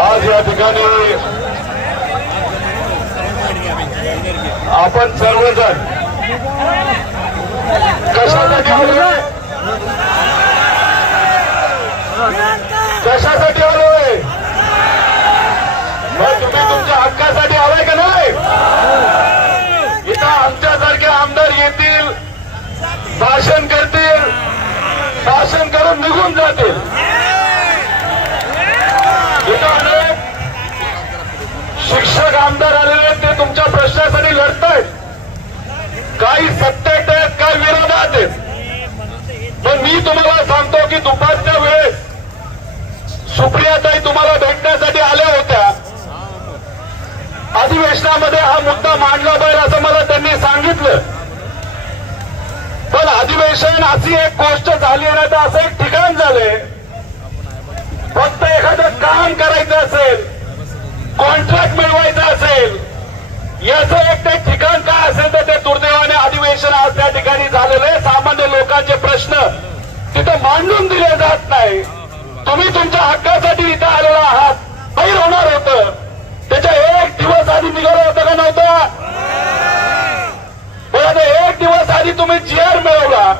आज या ठिकाणी आपण सर्वजण कशासाठी आलोय? कशासाठी आलोय? तुम्ही तुमच्या हक्कासाठी आलाय का नाही? इथं आमच्यासारखे आमदार येतील, भाषण करतील, भाषण करून निघून जातील. इथं अनेक शिक्षक आमदार आलेले आहेत, ते तुमच्या प्रश्नासाठी लढतायत. काही सत्तेत आहेत, काही विरोधात आहेत. पण मी तुम्हाला सांगतो की दुपारच्या वेळेस सुप्रियाताई तुम्हाला भेटण्यासाठी आल्या होत्या. अधिवेशनामध्ये हा मुद्दा मांडला पाहिजे असं मला त्यांनी सांगितलं. पण अधिवेशन अशी एक गोष्ट झाली नाही, तर असं एक ठिकाण झालंय. फक्त एखादं काम करायचं असेल, कॉन्ट्रॅक्ट मिळवायचं असेल, याचं एक ते ठिकाण काय असेल तर ते दुर्दैवाने अधिवेशन आज त्या ठिकाणी झालेलं आहे. सामान्य लोकांचे प्रश्न तिथं मांडून दिले जात नाही. तुम्ही तुमच्या हक्कासाठी इथं आलेला आहात. बाहेर होणार होतं, त्याच्या एक दिवस आधी निघालं होतं का नव्हतं? पण एक दिवस आधी तुम्ही जीआर मिळवला.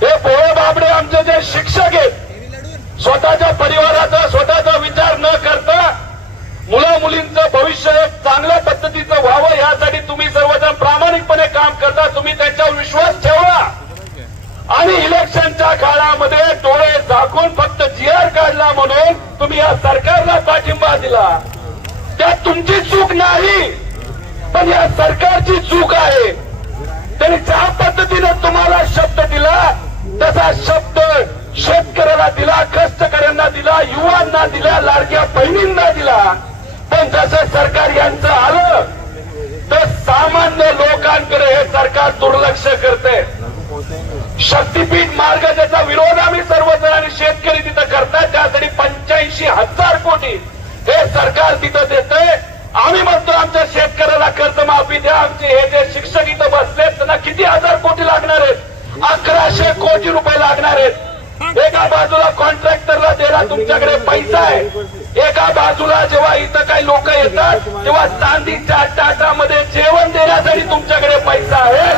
हे भोळे बाबडे आमचे जे शिक्षक आहेत, स्वतःच्या परिवाराचा स्वतःचा विचार न करता मुला मुलींचं भविष्य एक चांगल्या पद्धतीचं व्हावं यासाठी तुम्ही सर्वजण प्रामाणिकपणे काम करता. तुम्ही त्यांच्यावर विश्वास ठेवला आणि इलेक्शनच्या काळामध्ये डोळे झाकून फक्त जीआर काढला म्हणून तुम्ही या सरकारला पाठिंबा दिला. त्यात तुमची चूक नाही, पण या सरकारची चूक आहे. त्यांनी ज्या पद्धतीने तुम्हाला शब्द दिला तसा शब्द शेतकऱ्याला दिला, कष्टकऱ्यांना दिला, युवांना दिला, लाडक्या बहिणींना दिला. पण जसं सरकार यांचं आलं तर सामान्य लोकांकडे हे सरकार दुर्लक्ष करते. शक्तीपीठ मार्ग ज्याचा विरोध आम्ही सर्वजण आणि शेतकरी तिथं करतात, त्यासाठी 85,000 कोटी हे सरकार तिथं देतंय. आम्ही म्हणतो आमच्या शेतकऱ्याला कर्जमाफी द्या. आमचे हे जे शिक्षक इथं बसलेत त्यांना किती हजार कोटी लागणार आहेत? 1100 कोटी रुपये लागणार आहेत. एका बाजूला कॉन्ट्रॅक्टरला द्यायला तुमच्याकडे पैसा आहे, एका बाजूला जेव्हा इथं काही लोक येतात तेव्हा चांदीच्या ताटामध्ये जेवण देण्यासाठी तुमच्याकडे पैसा आहे.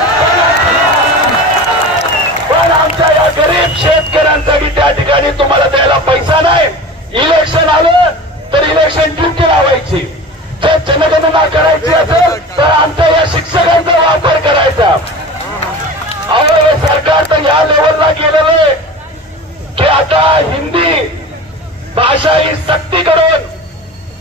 पण आमच्या या गरीब शेतकऱ्यांसाठी त्या ठिकाणी तुम्हाला द्यायला पैसा नाही. इलेक्शन आलं तर इलेक्शन ड्युटी लावायची. जर जनगणना करायची असेल तर आमच्या या शिक्षकांचा वापर करायचा. अहो, हे सरकार तर या लेवलला गेलेलं आहे की आता हिंदी भाषा ही सक्ती करून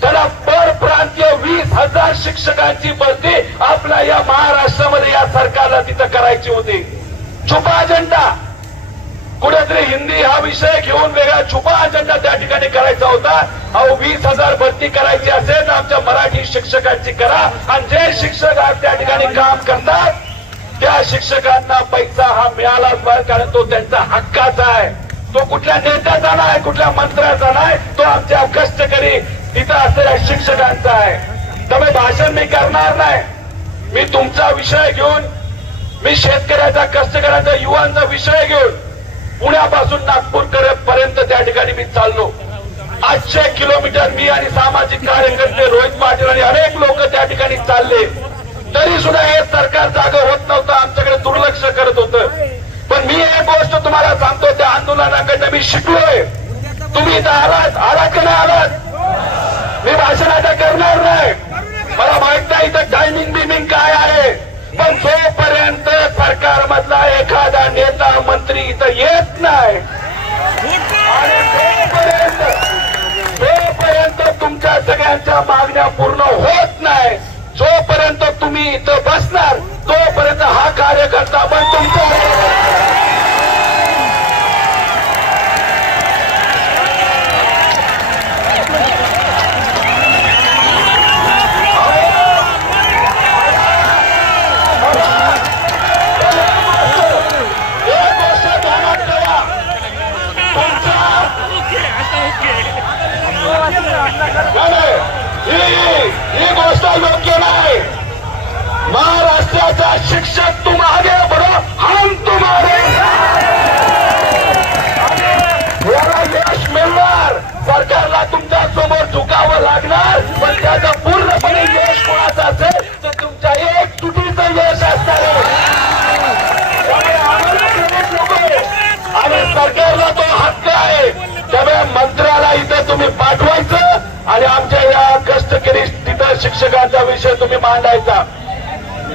त्याला परप्रांतीय 20,000 शिक्षकांची भरती आपल्या या महाराष्ट्रामध्ये या सरकारला तिथं करायची होती. छुपा अजेंडा, कुठेतरी हिंदी हा विषय घेऊन वेगळा छुपा अजेंडा त्या ठिकाणी करायचा होता. अहो, 20,000 भरती करायची असेल तर आमच्या मराठी शिक्षकांची करा. आणि जे शिक्षक आज त्या ठिकाणी काम करतात त्या शिक्षकांना पैसा हा मिळालाच पाहिजे, कारण तो त्यांचा हक्काचा आहे. तो कुठल्या नेत्याचा नाही, कुठल्या मंत्र्याचा नाही, तो आमच्या कष्टकरी तिथं असलेल्या शिक्षकांचा आहे. त्यामुळे भाषण मी करणार नाही. मी तुमचा विषय घेऊन, मी शेतकऱ्याचा, कष्टकऱ्याचा, युवांचा विषय घेऊन पुण्यापासून नागपूर पर्यंत त्या ठिकाणी मी चाललो. 800 किलोमीटर मी आणि सामाजिक कार्यकर्ते रोहित पाटील आणि अनेक लोक त्या ठिकाणी चालले. तरी सुद्धा हे सरकार जागं होत नव्हतं, आमच्याकडे दुर्लक्ष करत होतं. पण मी एक गोष्ट तुम्हाला सांगतो, त्या आंदोलनाकडनं मी शिकलोय. तुम्ही इथं आलात का नाही आलात? मी भाषण आता करणार नाही. मला माहित नाही इथं टायमिंग बिमिंग काय आहे. पण जोपर्यंत सरकारमधला एखादा नेता मंत्री इथं येत नाही आणि जोपर्यंत तुमच्या सगळ्यांच्या मागण्या पूर्ण होत नाही, जोपर्यंत तुम्ही इथं बसणार तोपर्यंत हा कार्यकर्ता पण तुमचा ही गोष्ट योग्य नाही. महाराष्ट्राचा शिक्षक तुम आगे बढ़ो, हम तुम्हारे शिक्षकांचा विषय तुम्ही मांडायचा.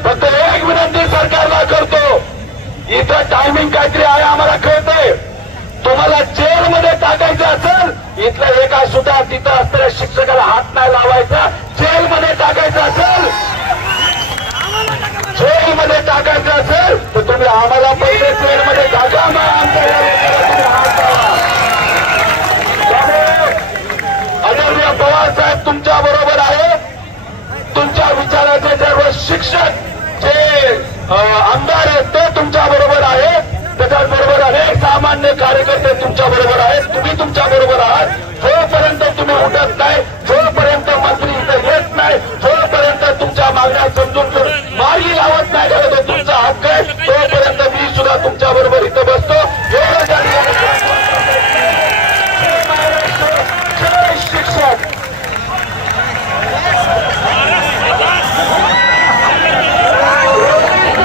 फक्त एक विनंती सरकारला करतो, इथं टायमिंग काहीतरी आहे आम्हाला कळतंय. तुम्हाला जेलमध्ये टाकायचं असेल, इथलं एका सुद्धा तिथं असलेल्या शिक्षकाला हात नाही लावायचा. जेलमध्ये टाकायचं असेल, जेलमध्ये टाकायचं असेल तर तुम्ही आम्हाला पहिले जेलमध्ये टाका, मग आमच्या या लोकांना तुम्ही हात लावा. त्यामुळे आदरणीय पवार साहेब तुमच्या बरोबर आहे. तुमच्या विचाराचे सर्व शिक्षक जे आमदार आहेत ते तुमच्या बरोबर आहेत. त्याच्याबरोबर अनेक सामान्य कार्यकर्ते तुमच्या बरोबर आहेत. तुम्ही तुमच्या बरोबर आहात.